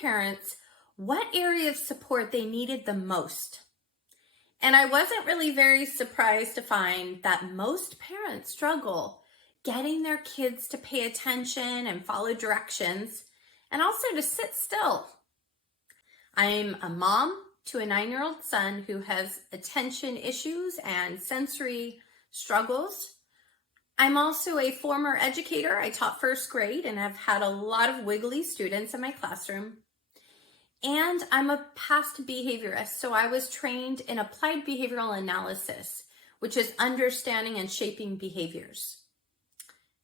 parents what area of support they needed the most. And I wasn't really very surprised to find that most parents struggle getting their kids to pay attention and follow directions, and also to sit still. I'm a mom to a 9-year-old son who has attention issues and sensory struggles. I'm also a former educator. I taught first grade and have had a lot of wiggly students in my classroom. And I'm a past behaviorist, so I was trained in applied behavioral analysis, which is understanding and shaping behaviors.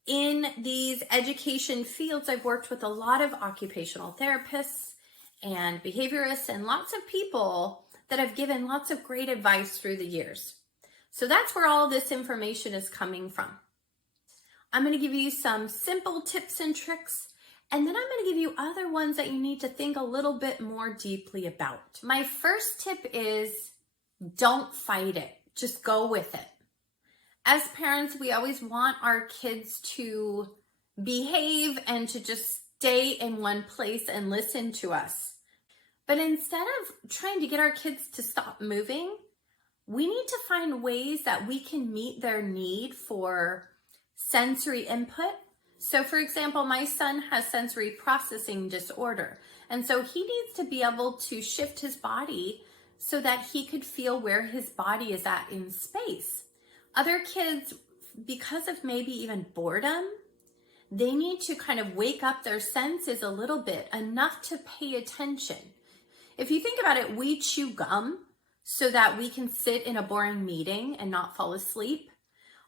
In these education fields, I've worked with a lot of occupational therapists and behaviorists and lots of people that have given lots of great advice through the years. So that's where all this information is coming from. I'm going to give you some simple tips and tricks, and then I'm going to give you other ones that you need to think a little bit more deeply about. My first tip is don't fight it. Just go with it. As parents, we always want our kids to behave and to just stay in one place and listen to us. But instead of trying to get our kids to stop moving, we need to find ways that we can meet their need for sensory input. So for example, my son has sensory processing disorder, and so he needs to be able to shift his body so that he could feel where his body is at in space. Other kids, because of maybe even boredom, they need to kind of wake up their senses a little bit, enough to pay attention. If you think about it, we chew gum so that we can sit in a boring meeting and not fall asleep.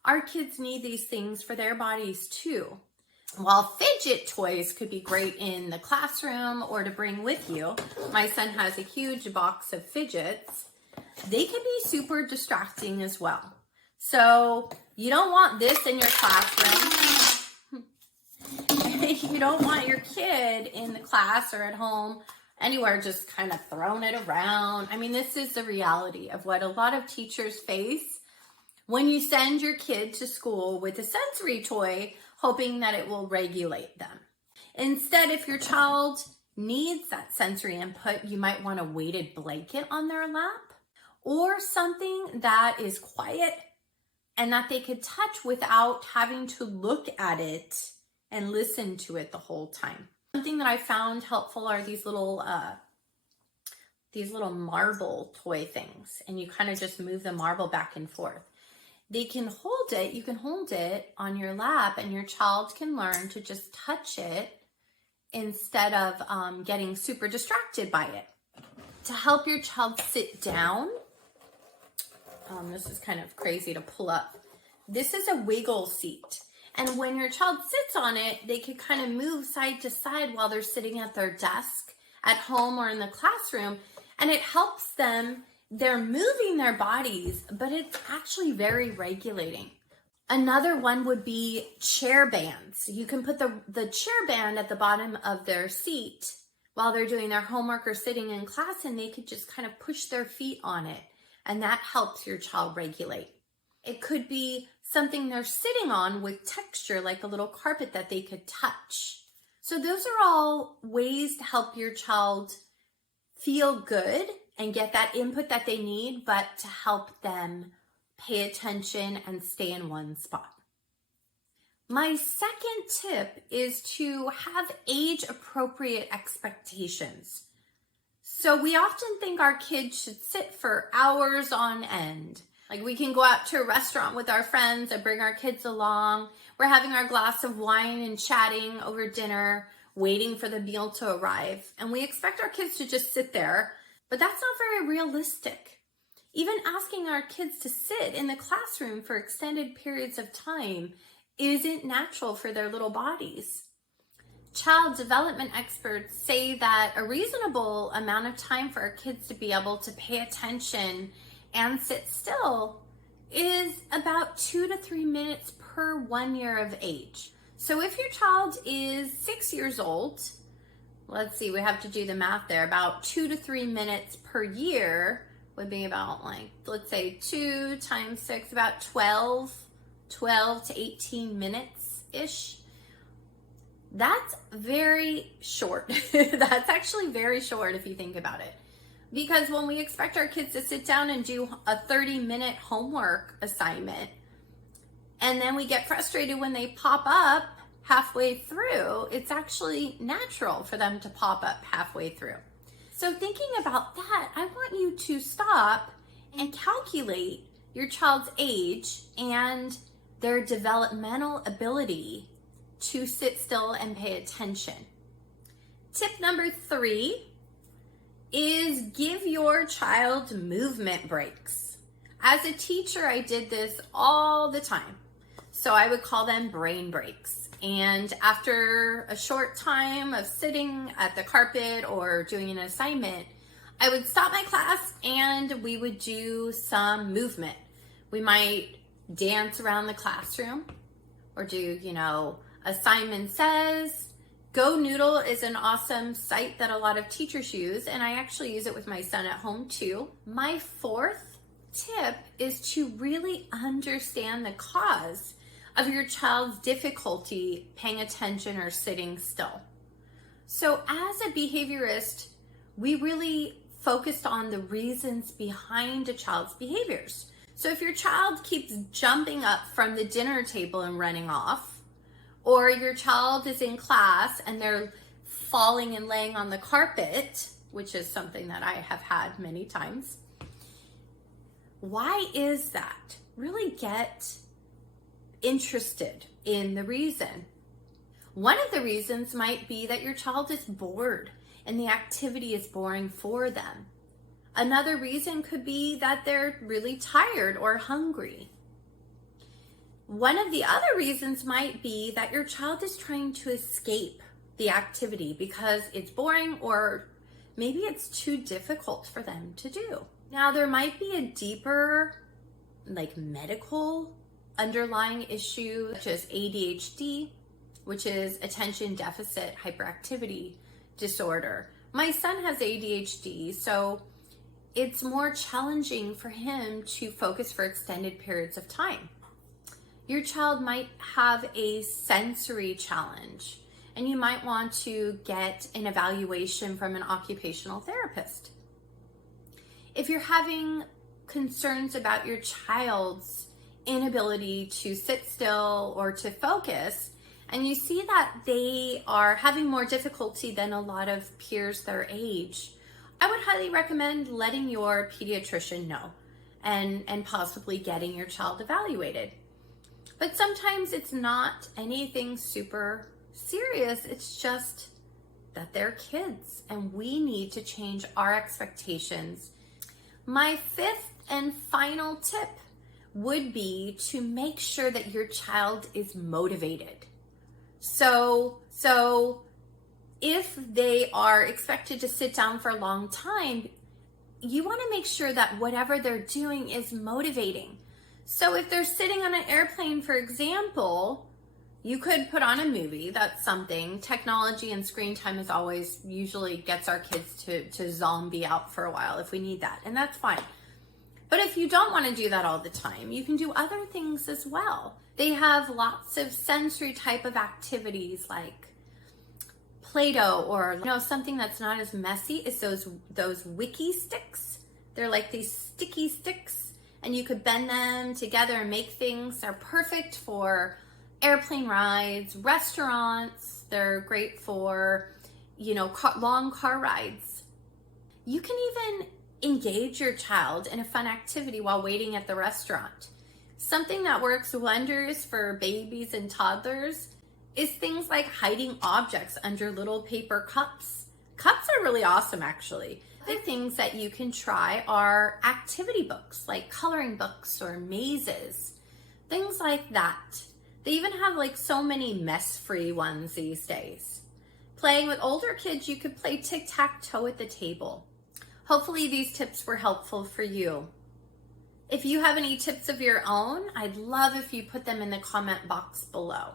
Our kids need these things for their bodies too. While fidget toys could be great in the classroom or to bring with you, my son has a huge box of fidgets, they can be super distracting as well. So you don't want this in your classroom. You don't want your kid in the class or at home, anywhere, just kind of throwing it around. I mean, this is the reality of what a lot of teachers face when you send your kid to school with a sensory toy, hoping that it will regulate them. Instead, if your child needs that sensory input, you might want a weighted blanket on their lap or something that is quiet and that they could touch without having to look at it and listen to it the whole time. Something that I found helpful are these little marble toy things, and you kind of just move the marble back and forth. They can hold it, you can hold it on your lap, and your child can learn to just touch it instead of getting super distracted by it. To help your child sit down, this is kind of crazy to pull up. This is a wiggle seat. And when your child sits on it, they can kind of move side to side while they're sitting at their desk, at home, or in the classroom. And it helps them. They're moving their bodies, but it's actually very regulating. Another one would be chair bands. You can put the chair band at the bottom of their seat while they're doing their homework or sitting in class, and they could just kind of push their feet on it, and that helps your child regulate. It could be something they're sitting on with texture, like a little carpet that they could touch. So those are all ways to help your child feel good and get that input that they need, but to help them pay attention and stay in one spot. My second tip is to have age-appropriate expectations. So we often think our kids should sit for hours on end. Like, we can go out to a restaurant with our friends and bring our kids along. We're having our glass of wine and chatting over dinner, waiting for the meal to arrive. And we expect our kids to just sit there, but that's not very realistic. Even asking our kids to sit in the classroom for extended periods of time isn't natural for their little bodies. Child development experts say that a reasonable amount of time for our kids to be able to pay attention and sit still is about 2 to 3 minutes per 1 year of age. So if your child is 6 years old, let's see, we have to do the math there, about 2 to 3 minutes per year would be about, like, let's say 2 times 6, about 12 to 18 minutes-ish. That's very short. That's actually very short if you think about it. Because when we expect our kids to sit down and do a 30-minute homework assignment, and then we get frustrated when they pop up halfway through, it's actually natural for them to pop up halfway through. So thinking about that, I want you to stop and calculate your child's age and their developmental ability to sit still and pay attention. Tip number 3 is give your child movement breaks. As a teacher, I did this all the time. So I would call them brain breaks. And after a short time of sitting at the carpet or doing an assignment, I would stop my class and we would do some movement. We might dance around the classroom or do, as Simon Says. Go Noodle is an awesome site that a lot of teachers use, and I actually use it with my son at home too. My 4th tip is to really understand the cause of your child's difficulty paying attention or sitting still. So as a behaviorist, we really focused on the reasons behind a child's behaviors. So if your child keeps jumping up from the dinner table and running off, or your child is in class and they're falling and laying on the carpet, which is something that I have had many times, why is that? Really get interested in the reason. One of the reasons might be that your child is bored and the activity is boring for them. Another reason could be that they're really tired or hungry. One of the other reasons might be that your child is trying to escape the activity because it's boring or maybe it's too difficult for them to do. Now, there might be a deeper, medical underlying issue, such as ADHD, which is attention deficit hyperactivity disorder. My son has ADHD, so it's more challenging for him to focus for extended periods of time. Your child might have a sensory challenge, and you might want to get an evaluation from an occupational therapist. If you're having concerns about your child's inability to sit still or to focus, and you see that they are having more difficulty than a lot of peers their age, I would highly recommend letting your pediatrician know and possibly getting your child evaluated. But sometimes it's not anything super serious. It's just that they're kids and we need to change our expectations. My 5th and final tip would be to make sure that your child is motivated. So if they are expected to sit down for a long time, you want to make sure that whatever they're doing is motivating. So if they're sitting on an airplane, for example, you could put on a movie. That's something. Technology and screen time is always usually gets our kids to zombie out for a while if we need that, and that's fine. But if you don't want to do that all the time, you can do other things as well. They have lots of sensory type of activities like Play-Doh or something that's not as messy is those wiki sticks. They're like these sticky sticks, and you could bend them together and make things. They're perfect for airplane rides, restaurants. They're great for, long car rides. You can even engage your child in a fun activity while waiting at the restaurant. Something that works wonders for babies and toddlers is things like hiding objects under little paper cups. Cups are really awesome, actually. Other things that you can try are activity books, like coloring books or mazes, things like that. They even have so many mess-free ones these days. Playing with older kids, you could play tic-tac-toe at the table. Hopefully these tips were helpful for you. If you have any tips of your own, I'd love if you put them in the comment box below.